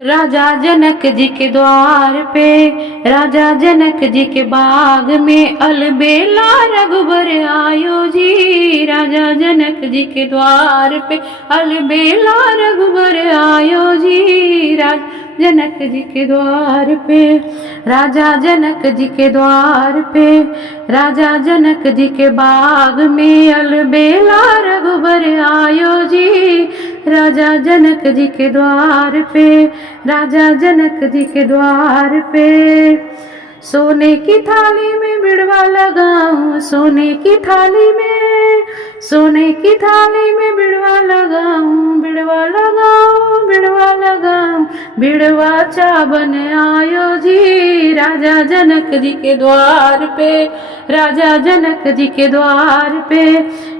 राजा जनक जी के द्वार पे, राजा जनक जी के बाग में अलबेला रघुबर आयो जी। राजा जनक जी के द्वार पे अलबेला रघुबर आयो जी। राजा जनक जी के द्वार पे, राजा जनक जी के द्वार पे, राजा जनक जी के बाग में अलबेला रघुबर आयो जी। राजा जनक जी के द्वार पे, राजा जनक जी के द्वार पे। सोने की थाली में बिड़वा लगाऊं, सोने की थाली में, सोने की थाली में बिड़वा लगाऊं, बिड़वा लगाऊं, बिड़वा लगाऊं, बिड़वा चाबन आयो जी। राजा जनक जी के द्वार पे, राजा जनक जी के द्वार पे,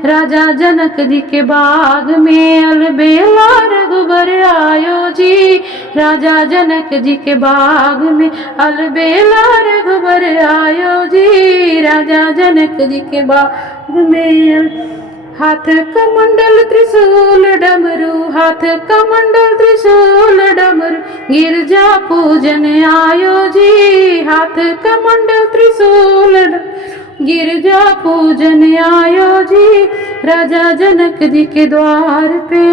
राजा जनक जी के बाग में अलबेला रघुबर आयो जी। राजा जनक जी के बाग में अलबेला रघुबर आयो जी। राजा जनक जी के बाग में हाथ कमंडल त्रिशूल डमरू, हाथ कमंडल त्रिशूल डमरू, गिरजा पूजन आयो जी। हाथ कमंडल त्रिशूल डमरू, गिरजा पूजन आयो जी। राजा जनक जी के द्वार पे,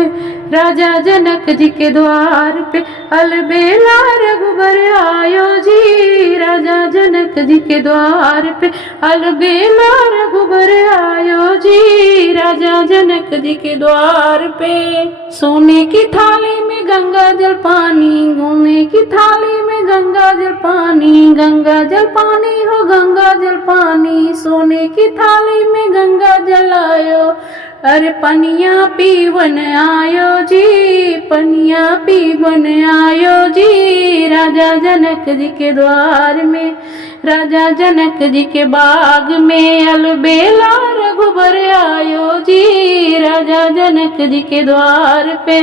राजा जनक जी के द्वार पे अलबेला रघुबर आयो जी। राजा जनक जी के द्वार पे अलबेला रघुबर आयो जी। राजा जनक जी के द्वार पे सोने की थाली में गंगा जल पानी, सोने की थाली में गंगा जल पानी, गंगा जल पानी हो गंगा जल पानी, सोने की थाली में गंगा जल आयो। अरे पनिया पीवन आयो जी, पनिया पीवन आयो जी। राजा जनक जी के द्वार में, राजा जनक जी के बाग में अलबेला रघुबर आयो जी। राजा जनक जी के द्वार पे,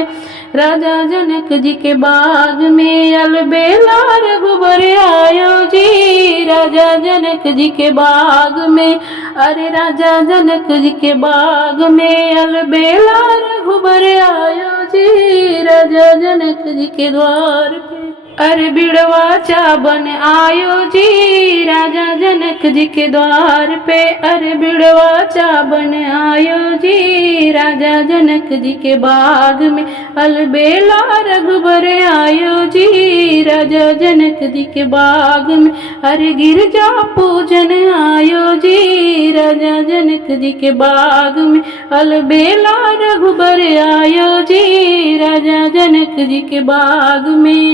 राजा जनक जी के बाग में अलबेला रघुबर आयो जी। राजा जनक जी के बाग में, अरे राजा जनक जी के बाग में अलबेला रघुबर आयो जी। राजा जनक जी के द्वार पे अरे बिड़वा चाबन आयो जी। राजा जनक जी के द्वार पे अरे बिड़वा चाबन आयो जी। राजा जनक जी के बाग में अलबेला रघुबर आयो जी। राजा जनक जी के बाग में अरे गिरजा पूजन आयो जी। राजा जनक जी के बाग में अलबेला रघुबर आयो जी। राजा जनक जी के बाग में